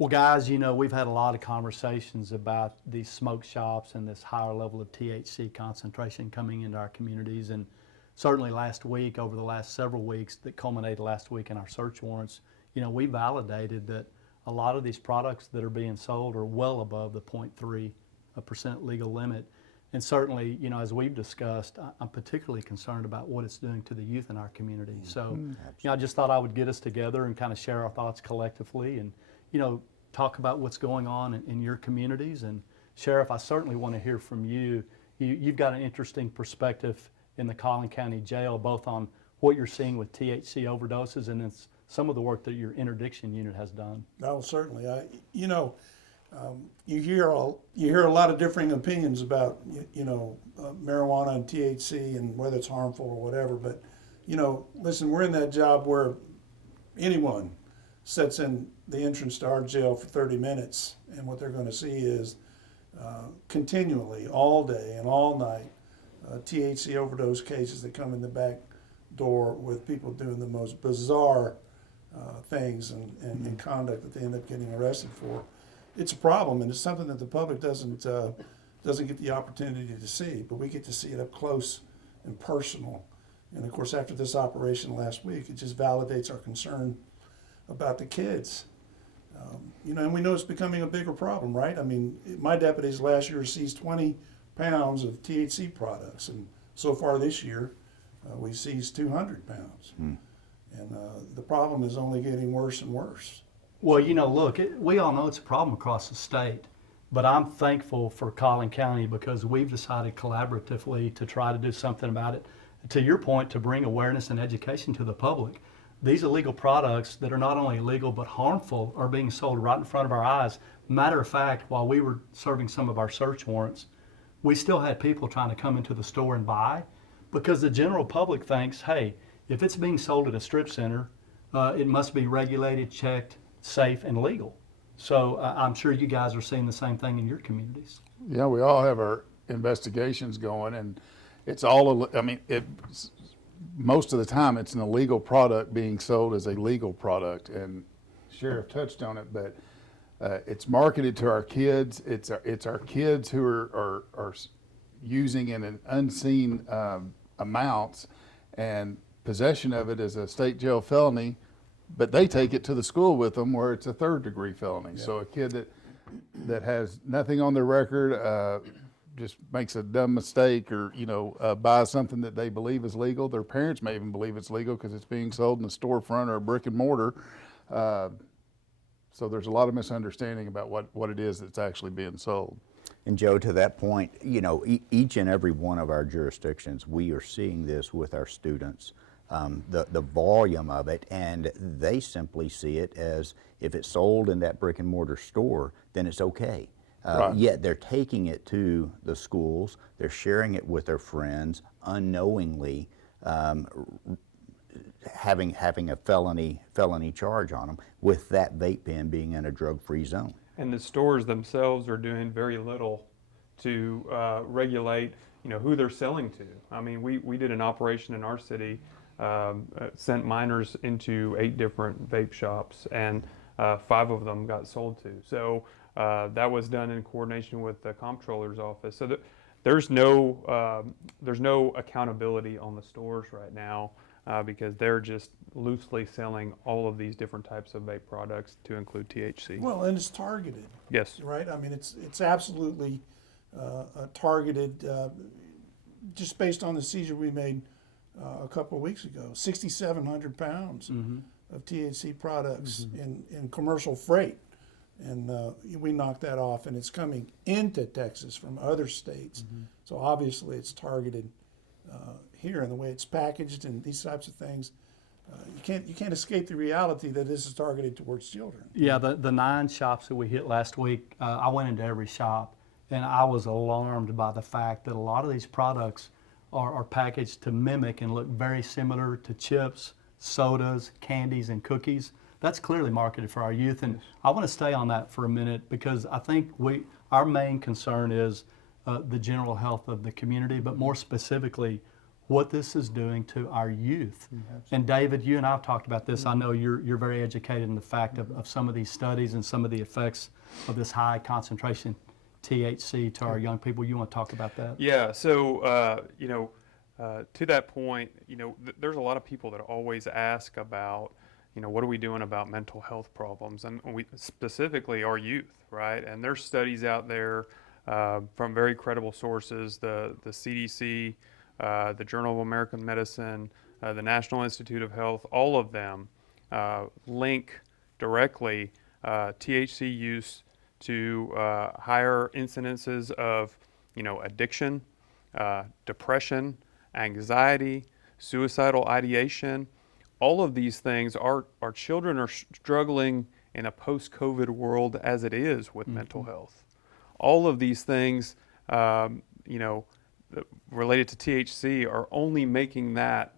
Well, guys, you know, we've had a lot of conversations about these smoke shops and this higher level of THC concentration coming into our communities. And certainly last week, over the last several weeks that culminated last week in our search warrants, you know, we validated that a lot of these products that are being sold are well above the 0.3% legal limit. And certainly, you know, as we've discussed, I'm particularly concerned about what it's doing to the youth in our community. So, you know, I just thought I would get us together and kind of share our thoughts collectively and, you know, talk about what's going on in your communities. And Sheriff, I certainly want to hear from you. You've got an interesting perspective in the Collin County Jail, both on what you're seeing with THC overdoses and then some of the work that your interdiction unit has done. Oh, certainly. You hear a lot of differing opinions about marijuana and THC and whether it's harmful or whatever. But listen, we're in that job where anyone sits in the entrance to our jail for 30 minutes, and what they're going to see is continually, all day and all night, THC overdose cases that come in the back door with people doing the most bizarre things and conduct that they end up getting arrested for. It's a problem, and it's something that the public doesn't get the opportunity to see, but we get to see it up close and personal. And of course, after this operation last week, it just validates our concern about the kids. And we know it's becoming a bigger problem, right? I mean, my deputies last year seized 20 pounds of THC products, and so far this year, we've seized 200 pounds. And the problem is only getting worse and worse. Well, look, we all know it's a problem across the state, but I'm thankful for Collin County because we've decided collaboratively to try to do something about it. To your point, to bring awareness and education to the public. These illegal products that are not only illegal but harmful are being sold right in front of our eyes. Matter of fact, while we were serving some of our search warrants, we still had people trying to come into the store and buy because the general public thinks, hey, if it's being sold at a strip center, it must be regulated, checked, safe, and legal. So I'm sure you guys are seeing the same thing in your communities. Yeah, we all have our investigations going, and it's all, most of the time it's an illegal product being sold as a legal product, and Sheriff touched on it, but it's marketed to our kids. It's our kids who are using in an unseen amounts, and possession of it is a state jail felony, but they take it to the school with them where it's a third-degree felony. Yeah. So a kid that has nothing on their record just makes a dumb mistake or buys something that they believe is legal. Their parents may even believe it's legal because it's being sold in a storefront or a brick and mortar. So there's a lot of misunderstanding about what it is that's actually being sold. And Joe, to that point, each and every one of our jurisdictions, we are seeing this with our students. The volume of it, and they simply see it as if it's sold in that brick and mortar store, then it's okay. Right. Yet they're taking it to the schools, they're sharing it with their friends, unknowingly having a felony charge on them, with that vape pen being in a drug-free zone. And the stores themselves are doing very little to regulate, who they're selling to. I mean, we did an operation in our city. Sent minors into 8 different vape shops, and 5 of them got sold to. So that was done in coordination with the comptroller's office. So there's no accountability on the stores right now because they're just loosely selling all of these different types of vape products to include THC. Well, and it's targeted. Yes. Right. I mean, it's absolutely targeted, just based on the seizure we made a couple of weeks ago. 6,700 pounds of THC products in commercial freight, and we knocked that off, and it's coming into Texas from other states. So obviously it's targeted here, and the way it's packaged and these types of things, you can't escape the reality that this is targeted towards children. Yeah, the 9 shops that we hit last week, I went into every shop, and I was alarmed by the fact that a lot of these products are packaged to mimic and look very similar to chips, sodas, candies, and cookies. That's clearly marketed for our youth, and I want to stay on that for a minute because I think our main concern is the general health of the community, but more specifically, what this is doing to our youth. And David, you and I have talked about this. I know you're very educated in the fact of some of these studies and some of the effects of this high concentration THC to our young people. You want to talk about that? Yeah. So, to that point, there's a lot of people that always ask about, what are we doing about mental health problems? And we specifically our youth, right? And there's studies out there from very credible sources, the CDC, the Journal of American Medicine, the National Institute of Health, all of them link directly THC use to higher incidences of, addiction, depression, anxiety, suicidal ideation. All of these things, our children are struggling in a post-COVID world as it is with mental health. All of these things, related to THC are only making that,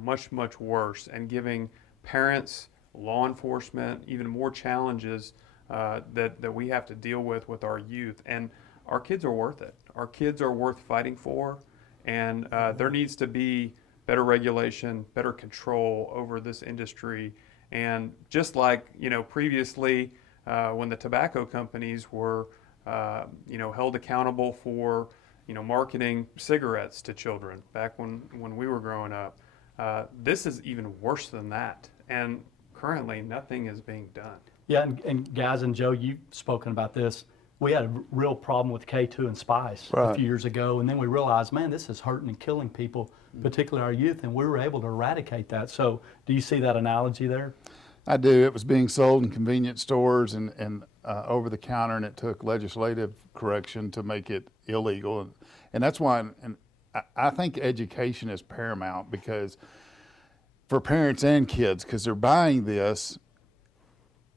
much, much worse and giving parents, law enforcement, even more challenges that we have to deal with our youth. And our kids are worth it. Our kids are worth fighting for, and there needs to be better regulation, better control over this industry. And just like, previously when the tobacco companies were, held accountable for, marketing cigarettes to children back when we were growing up, this is even worse than that. And currently nothing is being done. Yeah, and guys and Joe, you've spoken about this. We had a real problem with K2 and Spice a few years ago, and then we realized, man, this is hurting and killing people, particularly our youth, and we were able to eradicate that. So do you see that analogy there? I do. It was being sold in convenience stores and over the counter, and it took legislative correction to make it illegal. And that's why, and I think education is paramount, because for parents and kids, because they're buying this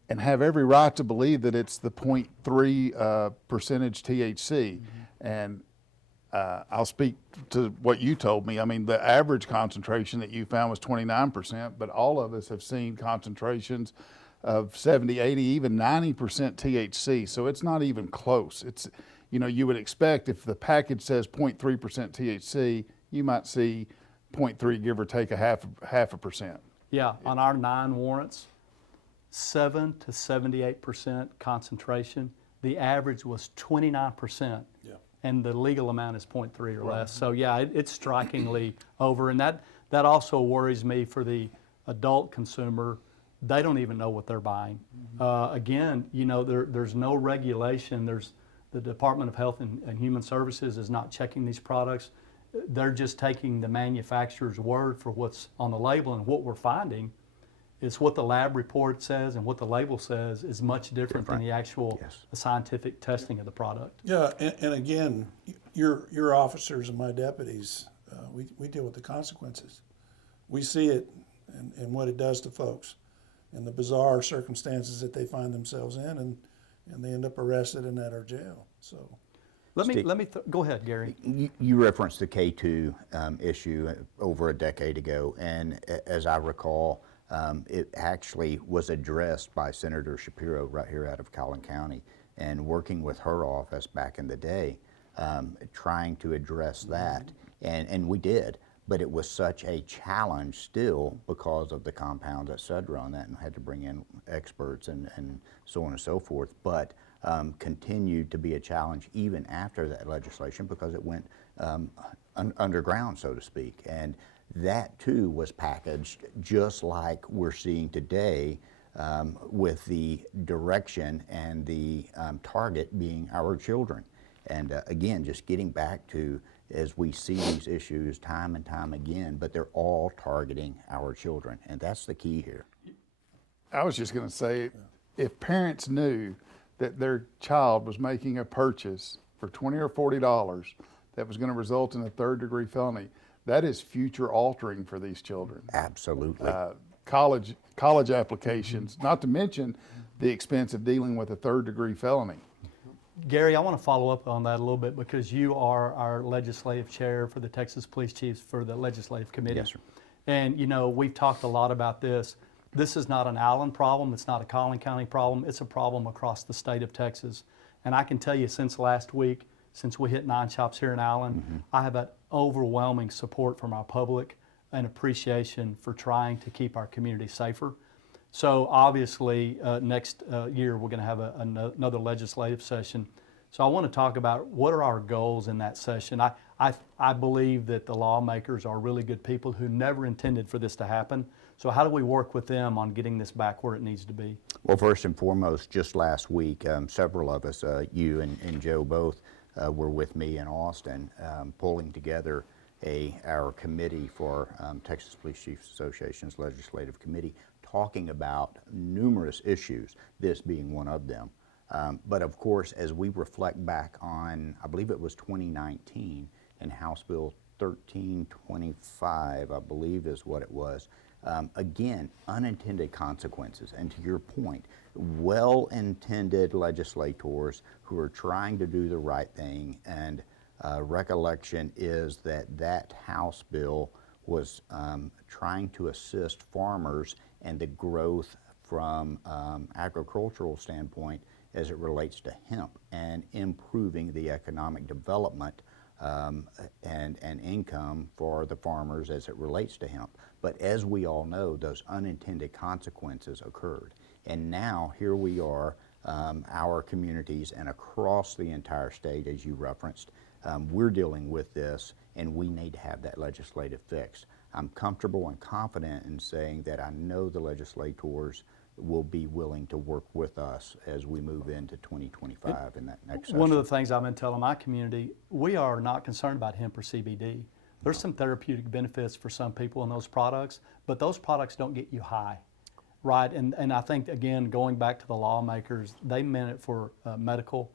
and have every right to believe that it's the 0.3 percentage THC. And I'll speak to what you told me. I mean, the average concentration that you found was 29%, but all of us have seen concentrations of 70, 80, even 90% THC. So it's not even close. It's, you would expect if the package says 0.3% THC, you might see 0.3, give or take a half a percent. Yeah, on our 9 warrants, 7 to 78% concentration. The average was 29%. Yeah. And the legal amount is 0.3 or less. So yeah, it's strikingly over. And that also worries me for the adult consumer. They don't even know what they're buying. Again, there's no regulation. There's the Department of Health and Human Services is not checking these products. They're just taking the manufacturer's word for what's on the label, and what we're finding is what the lab report says and what the label says is much different than the actual scientific testing of the product. Yeah, and again, your officers and my deputies, we deal with the consequences. We see it and what it does to folks and the bizarre circumstances that they find themselves in, and they end up arrested and at our jail. So Let me go ahead, Gary. You referenced the K2 issue over a decade ago, and as I recall, it actually was addressed by Senator Shapiro right here out of Collin County, and working with her office back in the day, trying to address that, and we did. But it was such a challenge still because of the compounds, et cetera, on that, and had to bring in experts and so on and so forth. But continued to be a challenge even after that legislation, because it went underground, so to speak. And that too was packaged just like we're seeing today, with the direction and the target being our children. And again, just getting back to, as we see these issues time and time again, but they're all targeting our children, and that's the key here. I was just going to say, if parents knew that their child was making a purchase for $20 or $40 that was going to result in a third-degree felony, that is future altering for these children. Absolutely. College applications, not to mention the expense of dealing with a third-degree felony. Gary, I want to follow up on that a little bit, because you are our legislative chair for the Texas Police Chiefs for the Legislative Committee. Yes, sir. And we've talked a lot about this. This is not an Allen problem. It's not a Collin County problem. It's a problem across the state of Texas. And I can tell you, since last week, since we hit 9 shops here in Allen, I have an overwhelming support from our public and appreciation for trying to keep our community safer. So obviously, next year we're going to have another legislative session. So I want to talk about what are our goals in that session. I believe that the lawmakers are really good people who never intended for this to happen. So how do we work with them on getting this back where it needs to be? Well, first and foremost, just last week, several of us, you and Joe both, were with me in Austin, pulling together our committee for Texas Police Chiefs Association's Legislative Committee, talking about numerous issues, this being one of them. But of course, as we reflect back on, I believe it was 2019, and House Bill 1325, I believe is what it was, again, unintended consequences. And to your point, well-intended legislators who are trying to do the right thing, and recollection is that House bill was trying to assist farmers and the growth from agricultural standpoint as it relates to hemp, and improving the economic development and income for the farmers as it relates to hemp. But as we all know, those unintended consequences occurred. And now here we are, our communities and across the entire state, as you referenced, we're dealing with this, and we need to have that legislative fix. I'm comfortable and confident in saying that I know the legislators will be willing to work with us as we move into 2025 in that next session. One of the things I've been telling my community, we are not concerned about hemp or CBD. There's some therapeutic benefits for some people in those products, but those products don't get you high, right? And I think, again, going back to the lawmakers, they meant it for medical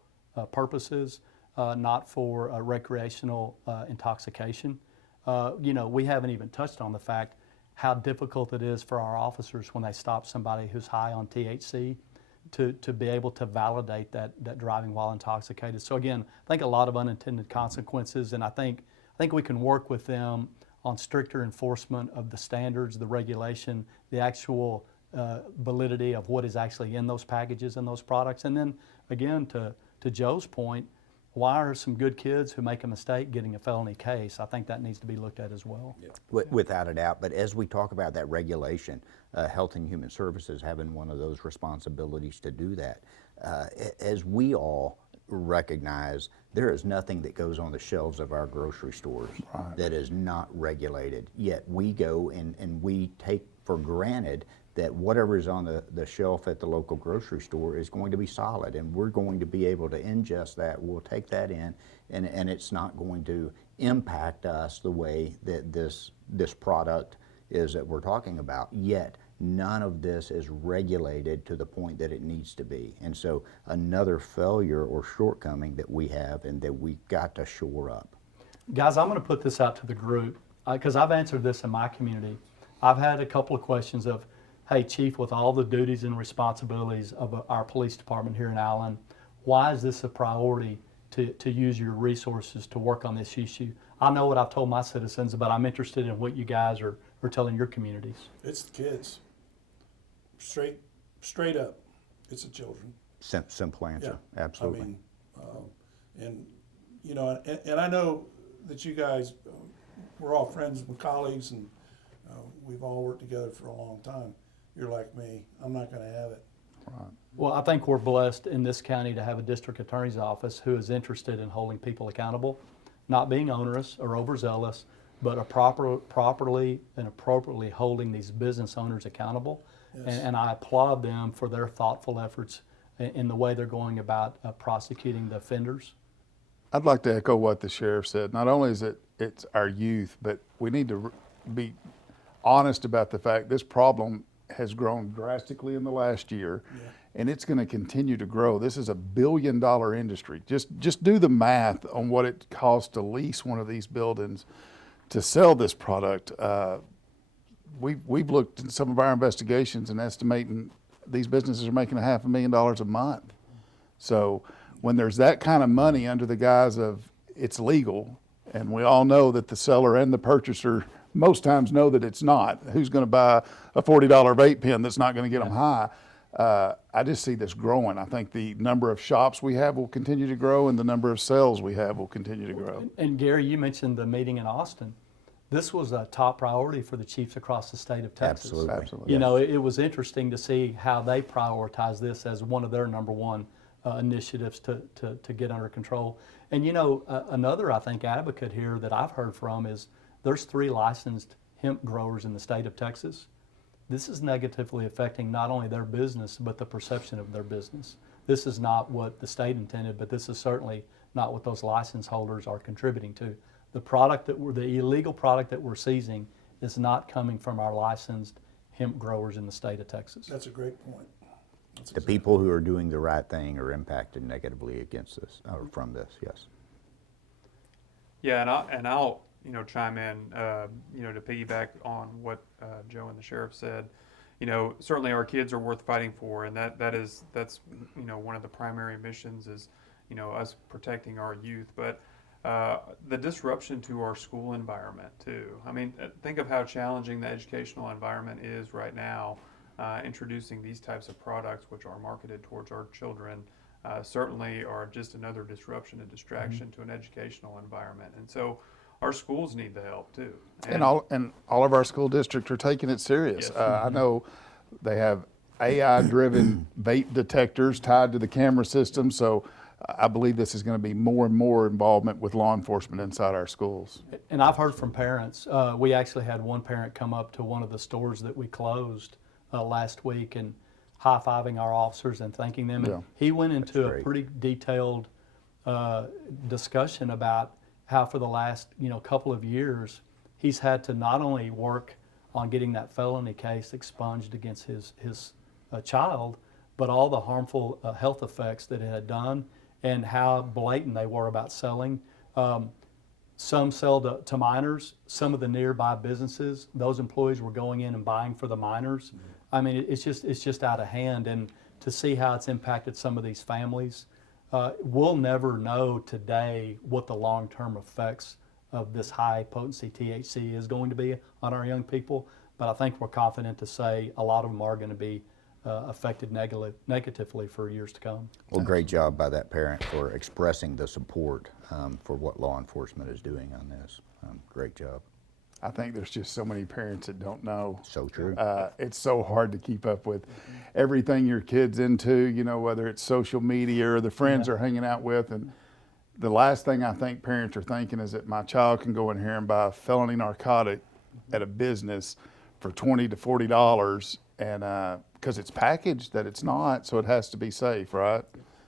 purposes, not for recreational intoxication. We haven't even touched on the fact how difficult it is for our officers when they stop somebody who's high on THC to be able to validate that driving while intoxicated. So again, I think a lot of unintended consequences, and I think we can work with them on stricter enforcement of the standards, the regulation, the actual validity of what is actually in those packages and those products. And then again, to Joe's point, why are some good kids who make a mistake getting a felony case? I think that needs to be looked at as well. Yeah. Without a doubt. But as we talk about that regulation, Health and Human Services having one of those responsibilities to do that, as we all recognize, there is nothing that goes on the shelves of our grocery stores that is not regulated. Yet we go and we take for granted that whatever is on the shelf at the local grocery store is going to be solid, and we're going to be able to ingest that. We'll take that in, and it's not going to impact us the way that this product is that we're talking about. Yet none of this is regulated to the point that it needs to be. And so another failure or shortcoming that we have, and that we've got to shore up. Guys, I'm going to put this out to the group because I've answered this in my community. I've had a couple of questions of, hey, Chief, with all the duties and responsibilities of our police department here in Allen, why is this a priority to use your resources to work on this issue? I know what I've told my citizens, but I'm interested in what you guys are telling your communities. It's the kids. Straight up, it's the children. Simple answer, absolutely. I mean, and I know that you guys, we're all friends and colleagues, and we've all worked together for a long time. You're like me. I'm not going to have it. Right. Well, I think we're blessed in this county to have a district attorney's office who is interested in holding people accountable, not being onerous or overzealous, but properly and appropriately holding these business owners accountable. Yes. And I applaud them for their thoughtful efforts in the way they're going about prosecuting the offenders. I'd like to echo what the sheriff said. Not only is it's our youth, but we need to be honest about the fact this problem has grown drastically in the last year, and it's going to continue to grow. This is a $1 billion industry. Just do the math on what it costs to lease one of these buildings to sell this product. We've looked in some of our investigations and estimating these businesses are making $500,000 a month. So when there's that kind of money under the guise of it's legal, and we all know that the seller and the purchaser most times know that it's not. Who's going to buy a $40 vape pen that's not going to get them high? I just see this growing. I think the number of shops we have will continue to grow, and the number of sales we have will continue to grow. And Gary, you mentioned the meeting in Austin. This was a top priority for the chiefs across the state of Texas. Absolutely. Absolutely. You know, it was interesting to see how they prioritize this as one of their number one initiatives to get under control. And you know, another, I think, advocate here that I've heard from is there's 3 licensed hemp growers in the state of Texas. This is negatively affecting not only their business, but the perception of their business. This is not what the state intended, but this is certainly not what those license holders are contributing to. The product the illegal product that we're seizing is not coming from our licensed hemp growers in the state of Texas. That's a great point. That's The people who are doing the right thing are impacted negatively against this, or from this, yes. Yeah, and I'll you know chime in you know to piggyback on what Joe and the sheriff said. You know, certainly our kids are worth fighting for, and that's you know one of the primary missions is you know us protecting our youth, but the disruption to our school environment too. I mean, think of how challenging the educational environment is right now. Introducing these types of products, which are marketed towards our children, certainly are just another disruption and distraction to an educational environment. And so our schools need the help too. And all of our school districts are taking it serious. Yes. I know they have AI-driven vape detectors tied to the camera system, so I believe this is going to be more and more involvement with law enforcement inside our schools. And I've heard from parents. We actually had one parent come up to one of the stores that we closed last week and high-fiving our officers and thanking them. Yeah. And he went into a great. pretty detailed discussion about how for the last couple of years he's had to not only work on getting that felony case expunged against his child, but all the harmful health effects that it had done and how blatant they were about selling. Some sell to minors. Some of the nearby businesses, those employees were going in and buying for the minors. I mean, it's just out of hand. And to see how it's impacted some of these families, we'll never know today what the long-term effects of this high-potency THC is going to be on our young people. But I think we're confident to say a lot of them are going to be affected negatively for years to come. Well, great job by that parent for expressing the support for what law enforcement is doing on this. Great job. I think there's just so many parents that don't know. So true. It's so hard to keep up with everything your kid's into, whether it's social media or the friends they're hanging out with. And the last thing I think parents are thinking is that my child can go in here and buy a felony narcotic at a business for $20 to $40, and because it's packaged that it's not, so it has to be safe, right?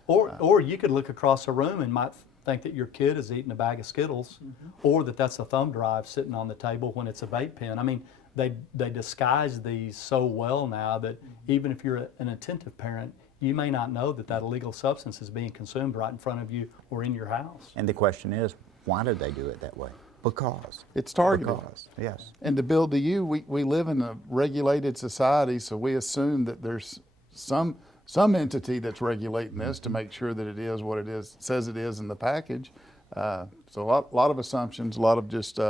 Or you could look across the room and might think that your kid is eating a bag of Skittles, or that's a thumb drive sitting on the table when it's a vape pen. I mean, they disguise these so well now that even if you're an attentive parent, you may not know that illegal substance is being consumed right in front of you or in your house. And the question is, why did they do it that way? Because. It's targeted. Because, yes. And to build the U, we live in a regulated society, so we assume that there's some entity that's regulating this to make sure that it is what it is, says it is in the package. So a lot of assumptions, a lot of just.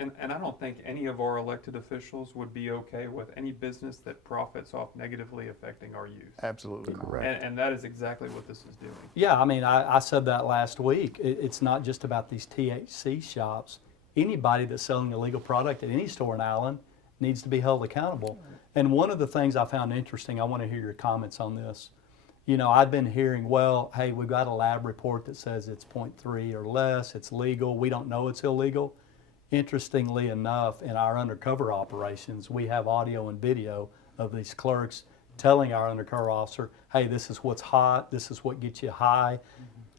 And I don't think any of our elected officials would be okay with any business that profits off negatively affecting our youth. Absolutely not. Correct. And that is exactly what this is doing. Yeah, I mean, I said that last week. It's not just about these THC shops. Anybody that's selling illegal product at any store in Allen needs to be held accountable. And one of the things I found interesting, I want to hear your comments on this. I've been hearing, well, hey, we've got a lab report that says it's 0.3 or less, it's legal, we don't know it's illegal. Interestingly enough, in our undercover operations, we have audio and video of these clerks telling our undercover officer, hey, this is what's hot, this is what gets you high.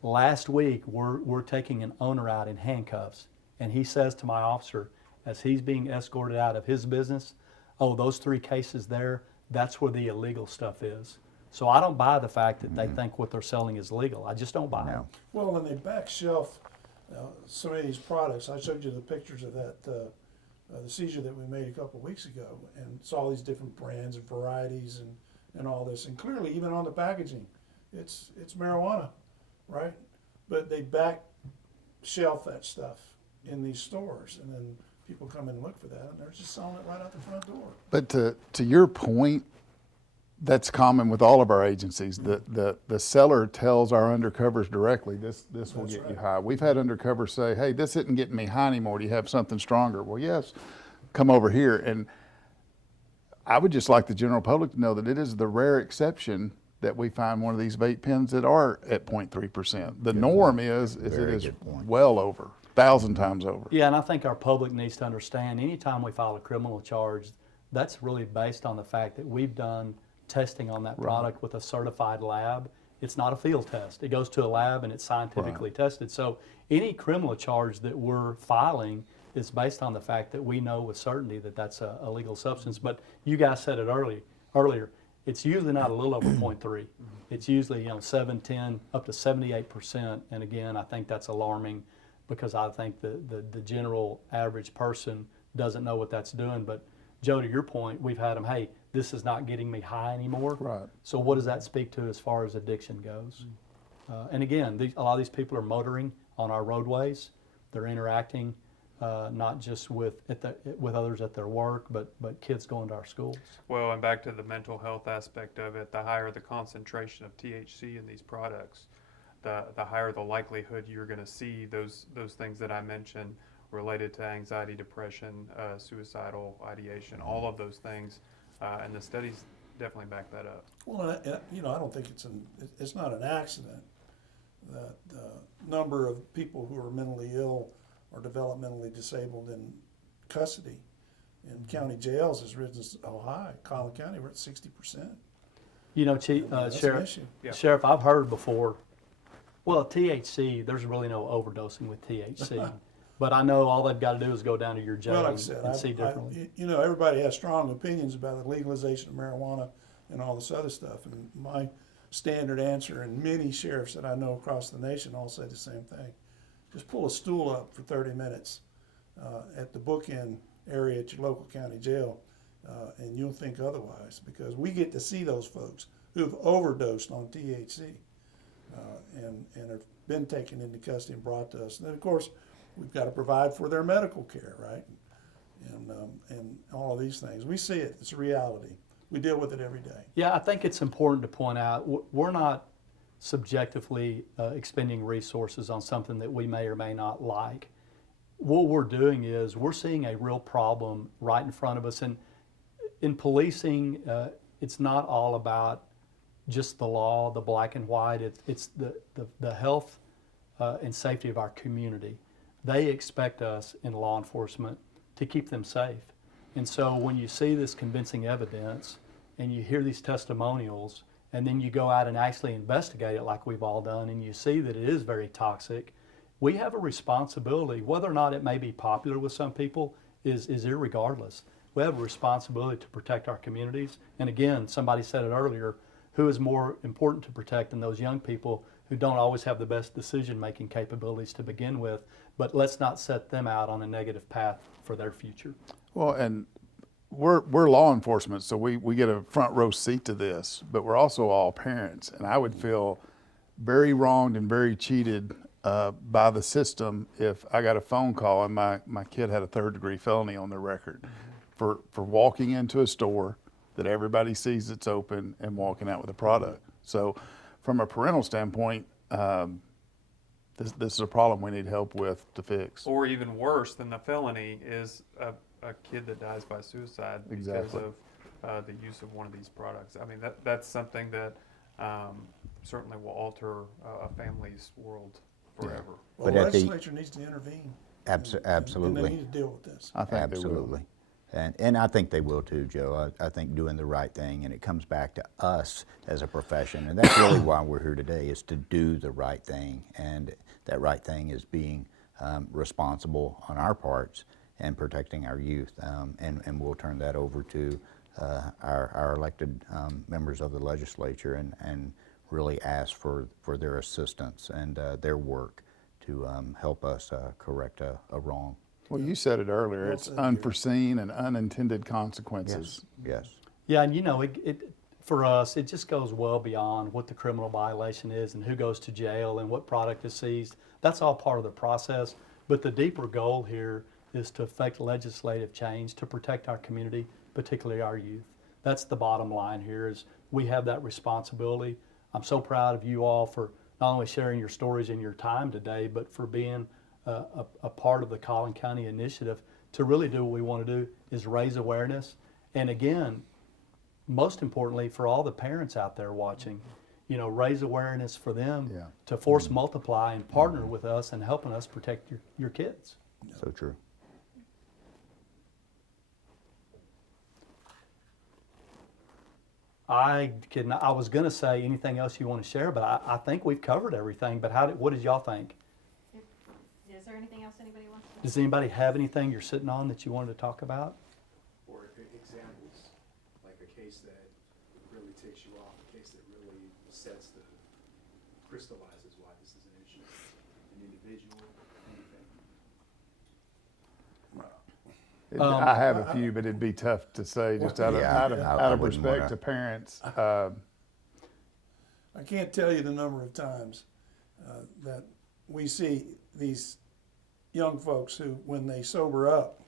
Last week, we're taking an owner out in handcuffs, and he says to my officer, as he's being escorted out of his business, oh, those 3 cases there, that's where the illegal stuff is. So I don't buy the fact that they think what they're selling is legal. I just don't buy it. Well, when they back shelf some of these products, I showed you the pictures of that, the seizure that we made a couple of weeks ago, and saw all these different brands and varieties and all this. And clearly, even on the packaging, it's marijuana, right? But they back shelf that stuff in these stores, and then people come in and look for that, and they're just selling it right out the front door. But to your point, That's common with all of our agencies. The seller tells our undercovers directly, this will That's get you right. high. We've had undercovers say, hey, this isn't getting me high anymore. Do you have something stronger? Well, yes, come over here. And I would just like the general public to know that it is the rare exception that we find one of these vape pens that are at 0.3%. The norm is it Very is good point. well over, 1,000 times over. Yeah, and I think our public needs to understand, anytime we file a criminal charge, that's really based on the fact that we've done testing on that product with a certified lab. It's not a field test. It goes to a lab and it's scientifically tested. So any criminal charge that we're filing is based on the fact that we know with certainty that that's a legal substance. But you guys said it earlier, it's usually not a little over 0.3. It's usually 7, 10, up to 78%. And again, I think that's alarming because I think the general average person doesn't know what that's doing. But Joe, to your point, we've had them, hey, this is not getting me high anymore. Right. So what does that speak to as far as addiction goes? And again, a lot of these people are motoring on our roadways. They're interacting not just with others at their work, but kids going to our schools. Well, and back to the mental health aspect of it, the higher the concentration of THC in these products, the higher the likelihood you're going to see those things that I mentioned related to anxiety, depression, suicidal ideation, all of those things, and the studies definitely back that up. Well, I don't think it's not an accident that the number of people who are mentally ill or developmentally disabled in custody in county jails has risen so high. Collin County, we're at 60%. Chief, That's an Sheriff, issue. Yeah. Sheriff, I've heard before, well, THC, there's really no overdosing with THC. But I know all they've got to do is go down to your jail Well, like I said, and see differently. everybody has strong opinions about the legalization of marijuana and all this other stuff. And my standard answer, and many sheriffs that I know across the nation all say the same thing. Just pull a stool up for 30 minutes at the bookend area at your local county jail, and you'll think otherwise, because we get to see those folks who've overdosed on THC and have been taken into custody and brought to us. And then, of course, we've got to provide for their medical care, right? And all of these things. We see it. It's a reality. We deal with it every day. Yeah, I think it's important to point out, we're not subjectively expending resources on something that we may or may not like. What we're doing is we're seeing a real problem right in front of us. And in policing, it's not all about just the law, the black and white. It's the health and safety of our community. They expect us in law enforcement to keep them safe. And so when you see this convincing evidence and you hear these testimonials, and then you go out and actually investigate it like we've all done, and you see that it is very toxic, we have a responsibility. Whether or not it may be popular with some people is irregardless. We have a responsibility to protect our communities. And again, somebody said it earlier, who is more important to protect than those young people who don't always have the best decision-making capabilities to begin with? But let's not set them out on a negative path for their future. Well, and we're law enforcement, so we get a front row seat to this, but we're also all parents. And I would feel very wronged and very cheated by the system if I got a phone call and my kid had a third-degree felony on their record for walking into a store that everybody sees it's open and walking out with a product. So from a parental standpoint, this is a problem we need help with to fix. Or even worse than the felony is a kid that dies by suicide Exactly. because of the use of one of these products. I mean, that's something that certainly will alter a family's world forever. Well, But the at the- legislature needs to intervene. Absolutely. And they need to deal with this. I think they will. Absolutely. And I think they will too, Joe. I think doing the right thing, and it comes back to us as a profession, and that's really why we're here today, is to do the right thing. And that right thing is being responsible on our parts and protecting our youth. And we'll turn that over to our elected members of the legislature and really ask for their assistance and their work to help us correct a wrong. Well, you said it earlier, Well it's said, Gary. unforeseen and unintended consequences. Yes. Yeah, and it for us, it just goes well beyond what the criminal violation is and who goes to jail and what product is seized. That's all part of the process. But the deeper goal here is to affect legislative change to protect our community, particularly our youth. That's the bottom line here, is we have that responsibility. I'm so proud of you all for not only sharing your stories and your time today, but for being a part of the Collin County initiative to really do what we want to do is raise awareness. And again, most importantly, for all the parents out there watching, raise awareness for them Yeah. to force multiply and partner with us in helping us protect your kids. So true. I was going to say anything else you want to share, but I think we've covered everything. But what did y'all think? Is there anything else anybody wants to? Does anybody have anything you're sitting on that you wanted to talk about? Or examples, like a case that really takes you off, a case that really crystallizes why this is an issue, an individual, anything. I have a few, but it'd be tough to say just out of, Yeah, out of, I out of wouldn't respect wanna- to parents. I can't tell you the number of times that we see these young folks who, when they sober up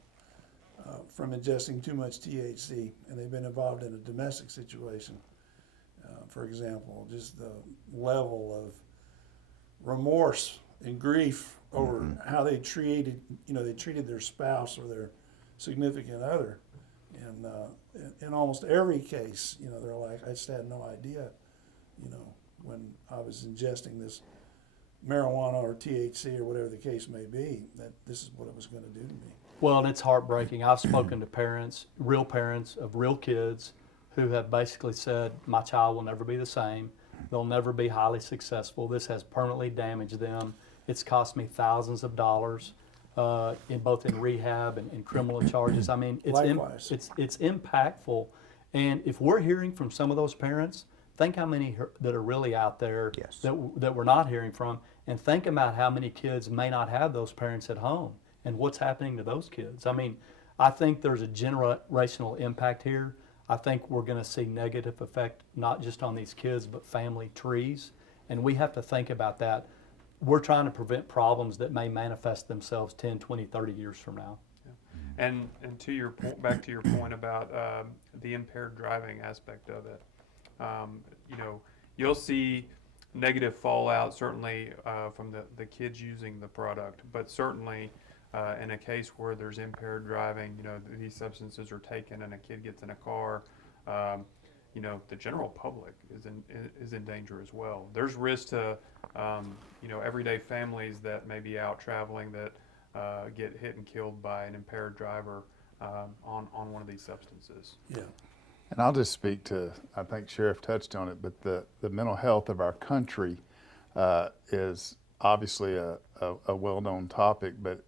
from ingesting too much THC and they've been involved in a domestic situation, for example, just the level of remorse and grief over how they treated their spouse or their significant other. And in almost every case, they're like, I just had no idea, when I was ingesting this marijuana or THC or whatever the case may be, that this is what it was going to do to me. Well, and it's heartbreaking. I've spoken to parents of real kids who have basically said, my child will never be the same. They'll never be highly successful. This has permanently damaged them. It's cost me thousands of dollars in both in rehab and criminal charges. I mean, Likewise. it's impactful. And if we're hearing from some of those parents, think how many that are really out there Yes. that we're not hearing from, and think about how many kids may not have those parents at home and what's happening to those kids. I mean, I think there's a generational impact here. I think we're going to see negative effect not just on these kids but family trees, and we have to think about that. We're trying to prevent problems that may manifest themselves 10, 20, 30 years from now. And to your back to your point about the impaired driving aspect of it, you'll see negative fallout certainly from the kids using the product, but certainly in a case where there's impaired driving, these substances are taken and a kid gets in a car, the general public is in danger as well. There's risk to everyday families that may be out traveling that get hit and killed by an impaired driver on one of these substances. Yeah. And I'll just speak to, I think Sheriff touched on it, but the mental health of our country is obviously a well-known topic, but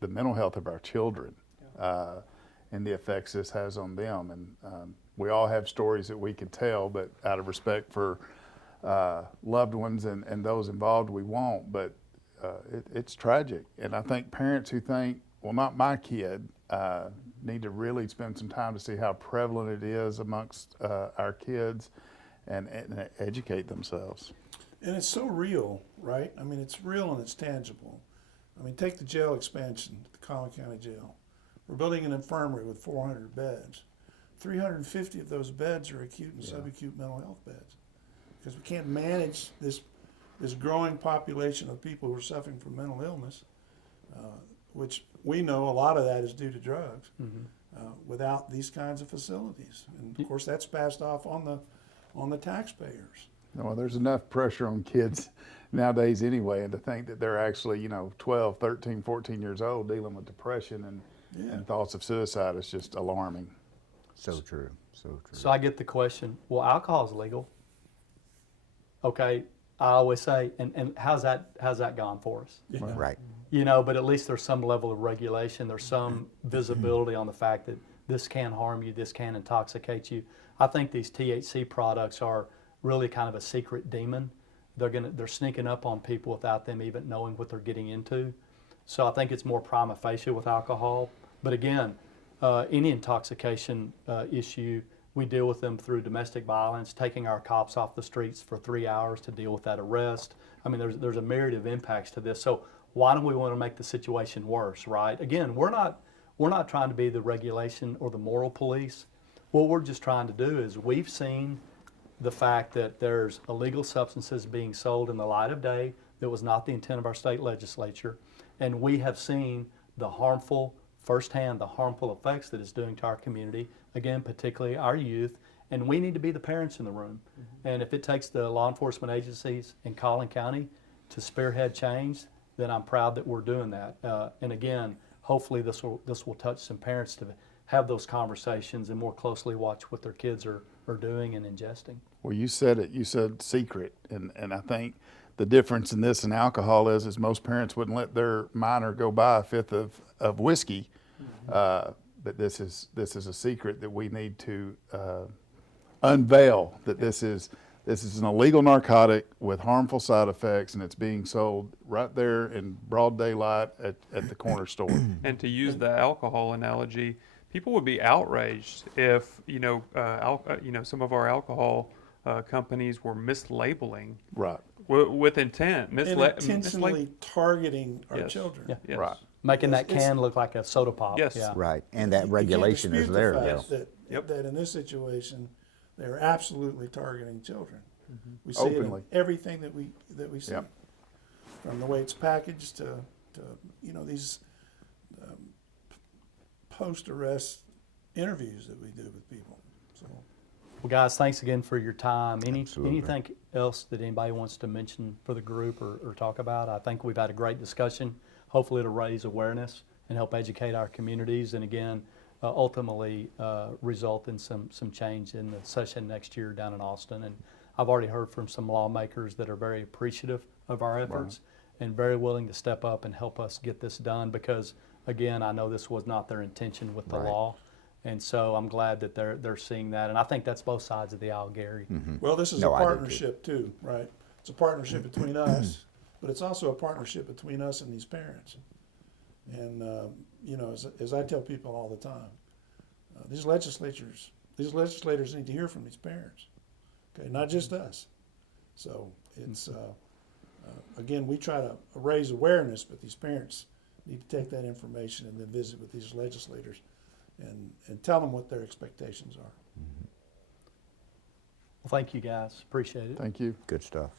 the mental health of our children and the effects this has on them. And we all have stories that we could tell, but out of respect for loved ones and those involved, we won't. But it's tragic. And I think parents who think, well, not my kid, need to really spend some time to see how prevalent it is amongst our kids and educate themselves. And it's so real, right? I mean, it's real and it's tangible. I mean, take the jail expansion, the Collin County Jail. We're building an infirmary with 400 beds. 350 of those beds are acute and subacute mental health beds, because we can't manage this growing population of people who are suffering from mental illness, which we know a lot of that is due to drugs, without these kinds of facilities. And of course, that's passed off on the taxpayers. Well, there's enough pressure on kids nowadays anyway, and to think that they're actually, 12, 13, 14 years old dealing with depression and thoughts of suicide is just alarming. So true. So true. So I get the question, well, alcohol is legal. Okay, I always say, and how's that gone for us? Right. But at least there's some level of regulation. There's some visibility on the fact that this can harm you, this can intoxicate you. I think these THC products are really kind of a secret demon. They're sneaking up on people without them even knowing what they're getting into. So I think it's more prima facie with alcohol. But again, any intoxication issue, we deal with them through domestic violence, taking our cops off the streets for 3 hours to deal with that arrest. I mean, there's a myriad of impacts to this. So why don't we want to make the situation worse, right? Again, we're not trying to be the regulation or the moral police. What we're just trying to do is we've seen the fact that there's illegal substances being sold in the light of day that was not the intent of our state legislature. And we have seen the harmful, firsthand, the harmful effects that it's doing to our community, again, particularly our youth. And we need to be the parents in the room. And if it takes the law enforcement agencies in Collin County to spearhead change, then I'm proud that we're doing that. And again, hopefully this will touch some parents to have those conversations and more closely watch what their kids are doing and ingesting. Well, you said it. You said secret, and I think the difference in this and alcohol is most parents wouldn't let their minor go buy a fifth of whiskey, but this is a secret that we need to unveil. That this is an illegal narcotic with harmful side effects, and it's being sold right there in broad daylight at the corner store. And to use the alcohol analogy, people would be outraged if some of our alcohol companies were mislabeling Right. with intent, And intentionally targeting our Yes. children. Yeah. Yes. Right. Making that It's- can look like a soda pop. Yes. Yeah. Right, and You that can't regulation is dispute the there, fact though. that- Yep. That in this situation, they're absolutely targeting children. We see Openly. it in everything that we see, Yep. from the way it's packaged to these post-arrest interviews that we do with people. So Well, guys, thanks again for your time. Absolutely. Anything else that anybody wants to mention for the group or talk about? I think we've had a great discussion. Hopefully it'll raise awareness and help educate our communities, and again, ultimately result in some change in the session next year down in Austin. And I've already heard from some lawmakers that are very appreciative of our efforts and very willing to step up and help us get this done, because again, I know this was not their intention with the Right. law. And so I'm glad that they're seeing that, and I think that's both sides of the aisle, Gary. well, this is No, a I do too. partnership too, right? It's a partnership between us, but it's also a partnership between us and these parents. And as I tell people all the time, these legislators need to hear from these parents, okay, not just us. So it's again, we try to raise awareness, but these parents need to take that information and then visit with these legislators and tell them what their expectations are. Well, thank you guys, appreciate it. Thank you. Good stuff.